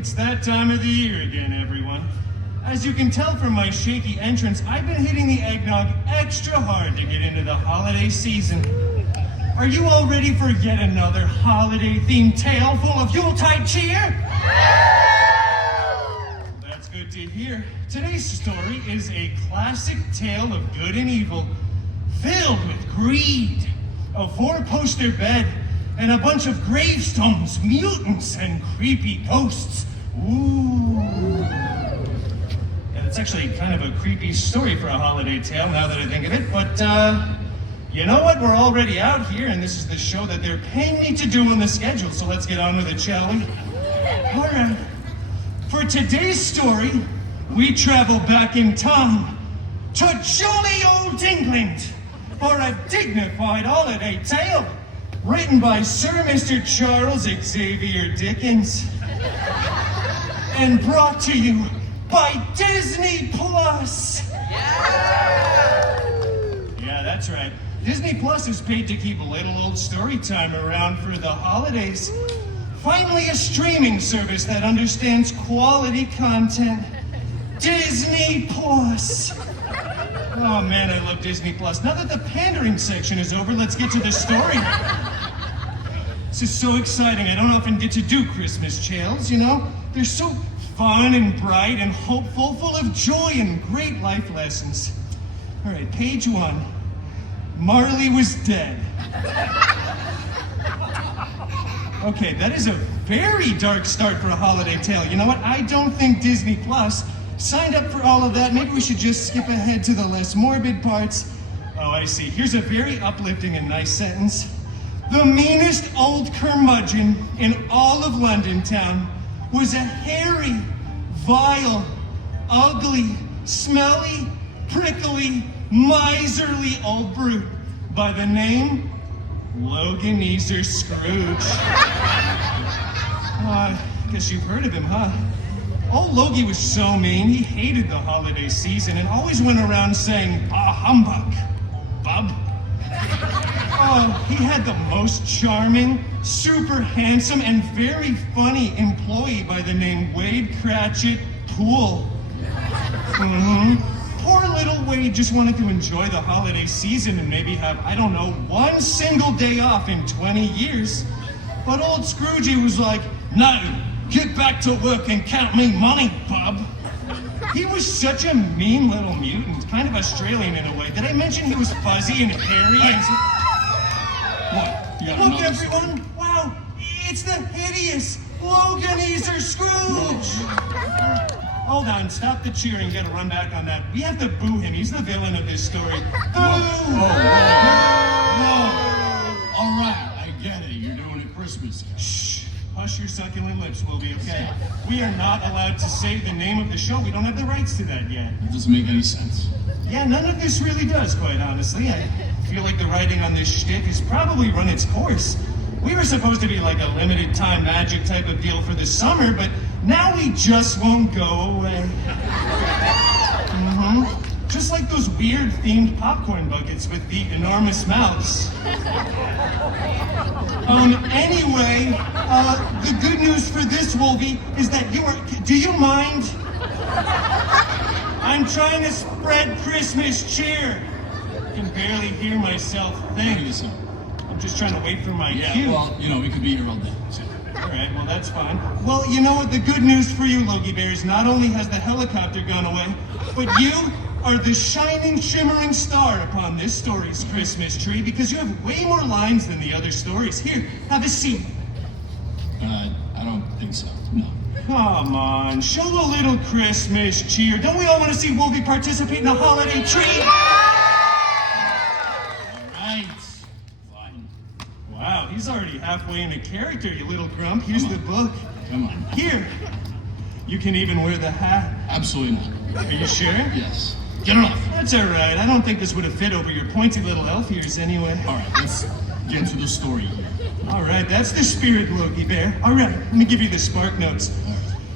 It's that time of the year again, everyone. As you can tell from my shaky entrance, I've been hitting the eggnog extra hard to get into the holiday season. Are you all ready for yet another holiday-themed tale full of Yuletide cheer? That's good to hear. Today's story is a classic tale of good and evil, filled with greed, a four-poster bed, and a bunch of gravestones, mutants, and creepy ghosts. Ooh. Yeah, it's actually kind of a creepy story for a holiday tale now that I think of it, but you know what? We're already out here, and this is the show that they're paying me to do on the schedule, so let's get on with it, shall we? All right. For today's story, we travel back in time to jolly old England for a dignified holiday tale written by Sir Mr. Charles Xavier Dickens and brought to you by Disney Plus. Yeah, that's right. Disney Plus is paid to keep a little old story time around for the holidays. Finally, a streaming service that understands quality content. Disney Plus. Oh man, I love Disney Plus. Now that the pandering section is over, let's get to the story. This is so exciting. I don't often get to do Christmas tales, you know? They're so fun and bright and hopeful, full of joy and great life lessons. All right, page 1. Marley was dead. Okay, that is a very dark start for a holiday tale. You know what? I don't think Disney Plus signed up for all of that. Maybe we should just skip ahead to the less morbid parts. Oh, I see. Here's a very uplifting and nice sentence. The meanest old curmudgeon in all of London town was a hairy, vile, ugly, smelly, prickly, miserly old brute by the name Loganezer Scrooge. Guess you've heard of him, huh? Old Logie was so mean, he hated the holiday season and always went around saying, "Ah, humbug, bub." Oh, he had the most charming, super handsome, and very funny employee by the name Wade Cratchit Pool. Poor little Wade just wanted to enjoy the holiday season and maybe have, I don't know, one single day off in 20 years. But old Scroogey was like, "No, get back to work and count me money, bub." He was such a mean little mutant, kind of Australian in a way. Did I mention he was fuzzy and hairy and... What? Look, everyone! Wow, it's the hideous Loganezer Scrooge! Hold on, stop the cheering, gotta run back on that. We have to boo him, he's the villain of this story. Boo! Whoa. All right, I get it, you're doing it Christmas. Shh, hush your succulent lips, we'll be okay. We are not allowed to say the name of the show, we don't have the rights to that yet. It doesn't make any sense. Yeah, none of this really does, quite honestly. I feel like the writing on this shtick has probably run its course. We were supposed to be like a limited time magic type of deal for the summer, but now we just won't go away. Just like those weird themed popcorn buckets with the enormous mouths. Anyway, the good news for this, Wolvie, is that do you mind? I'm trying to spread Christmas cheer. I can barely hear myself think. I'm just trying to wait for my cue. Yeah, well, you know, we could be here all day. So. All right, well, that's fine. Well, you know what? The good news for you, Logie Bears, not only has the helicopter gone away, but you are the shining, shimmering star upon this story's Christmas tree because you have way more lines than the other stories. Here, have a seat. I don't think so, no. Come on, show a little Christmas cheer. Don't we all want to see Wolvie participate in the holiday tree? Wow, he's already halfway into character, you little grump. Here's the book. Come on. Here. You can even wear the hat. Absolutely not. Are you sure? Yes. Get it off. That's all right. I don't think this would have fit over your pointy little elf ears anyway. All right, let's get into the story here. All right, that's the spirit, Logie Bear. All right, let me give you the spark notes.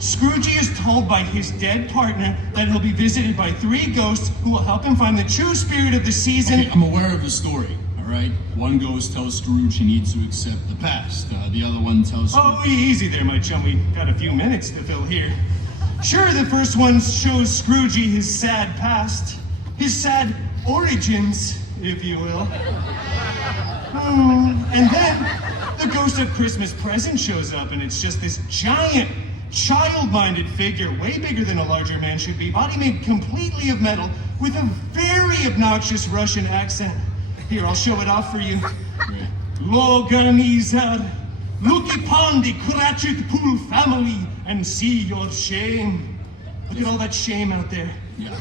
Scroogey is told by his dead partner that he'll be visited by 3 ghosts who will help him find the true spirit of the season. Okay, I'm aware of the story, all All right? One ghost tells Scrooge he needs to accept the past. The other one tells Oh, easy there, my chum. We got a few minutes to fill here. Sure, the first one shows Scroogey his sad past, his sad origins, if you will. And then the ghost of Christmas Present shows up, and it's just this giant, child-minded figure, way bigger than a larger man should be, body made completely of metal, with a very obnoxious Russian accent. Here, I'll show it off for you. Loganizar, look upon the Cratchit pool family and see your shame. Look at all that shame out there. Yeah,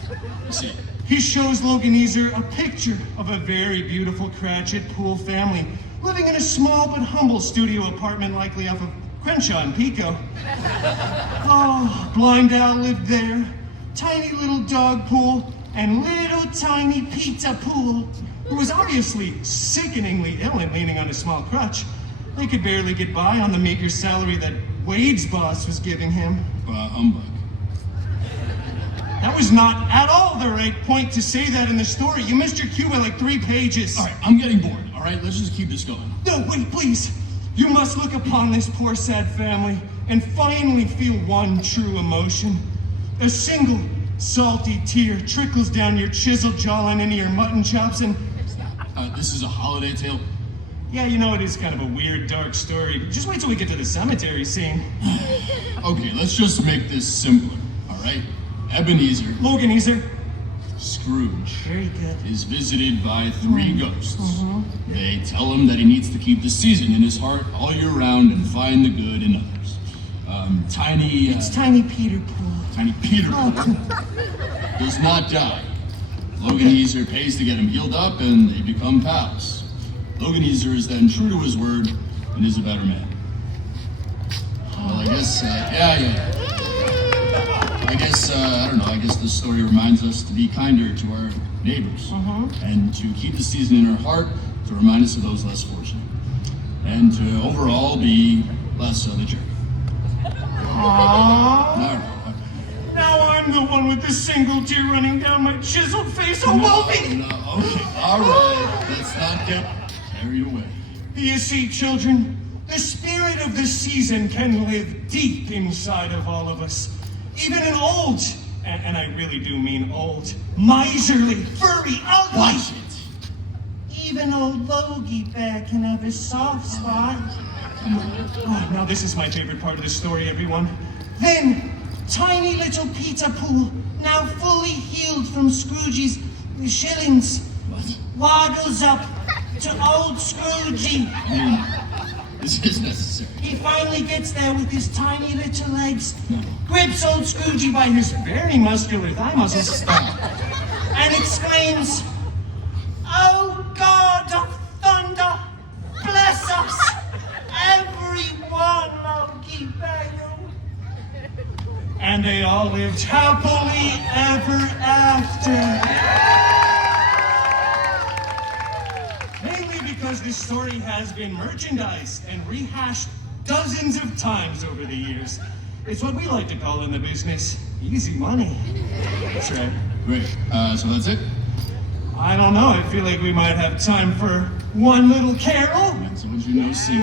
I see. He shows Loganizer a picture of a very beautiful Cratchit pool family living in a small but humble studio apartment, likely off of Crenshaw and Pico. Oh, Blind Al lived there. Tiny little dog pool and little tiny pizza pool, who was obviously sickeningly ill and leaning on a small crutch. They could barely get by on the meager salary that Wade's boss was giving him. Humbug. That was not at all the right point to say that in the story. You missed your cue by like 3 pages. All right, I'm getting bored. All right, let's just keep this going. No, wait, please. You must look upon this poor, sad family and finally feel one true emotion. A single salty tear trickles down your chiseled jawline into your mutton chops and... This is a holiday tale. Yeah, you know, it is kind of a weird, dark story. Just wait till we get to the cemetery scene. Okay, let's just make this simpler, all right? Ebenezer, Loganizer. Scrooge, Very good. is visited by 3 ghosts. They tell him that he needs to keep the season in his heart all year round and find the good in others. It's Tiny Peter Pool. Tiny Peter does not die. Loganizer pays to get him healed up and they become pals. Loganizer is then true to his word and is a better man. Well, I guess, I don't know, I guess this story reminds us to be kinder to our neighbors and to keep the season in our heart to remind us of those less fortunate and to overall be less of a jerk. Aww. Now I'm the one with the single tear running down my chiseled face. Oh, Wolfie! No, okay, all right, let's not get carried away. You see, children, the spirit of the season can live deep inside of all of us. Even an old, and I really do mean old, miserly, furry, ugly. Watch it. Even old Logie Bear can have a soft spot. Oh, now this is my favorite part of the story, everyone. Then, tiny little pizza pool, now fully healed from Scrooge's shillings, What? waddles up to old Scroogey. This is necessary. He finally gets there with his tiny little legs, grips old Scroogey by his very muscular thigh muscles, and exclaims, "Oh God of thunder, bless us, everyone, Logie Bayo." And they all lived happily ever after. Mainly because this story has been merchandised and rehashed dozens of times over the years. It's what we like to call in the business easy money. That's right. Great. So that's it? I don't know. I feel like we might have time for one little carol. So would you know sing?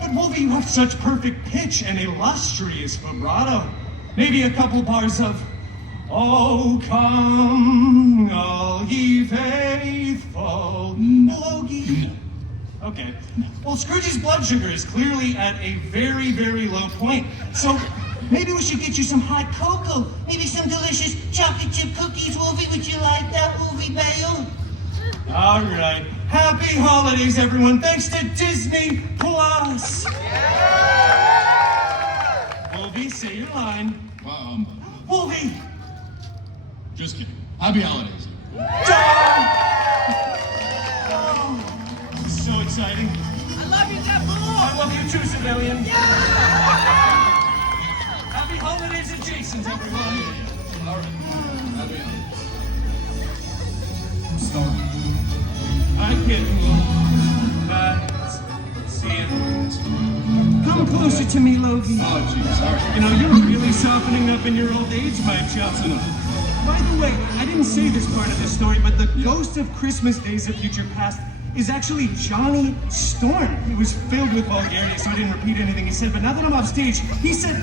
But Wolfie, you have such perfect pitch and illustrious vibrato. Maybe a couple bars of "Oh, come, all ye faithful." Logie. Okay. Well, Scrooge's blood sugar is clearly at a very, very low point. So maybe we should get you some hot cocoa. Maybe some delicious chocolate chip cookies. Wolfie, would you like that, Wolfie Bale? All right. Happy holidays, everyone. Thanks to Disney Plus. Wolfie, say your line. Wolfie! Just kidding. Happy holidays. Oh, so exciting. I love you, Deadpool! I love you too, civilian. Happy holidays adjacent, everyone. All right. Happy holidays. I kid. See you. Come closer to me, Logie. Oh, jeez. All right. You know, you're really softening up in your old age, my chops. By the way, I didn't say this part of the story, but the ghost of Christmas Days of Future Past is actually Johnny Storm. It was filled with vulgarity, so I didn't repeat anything he said. But now that I'm off stage, he said...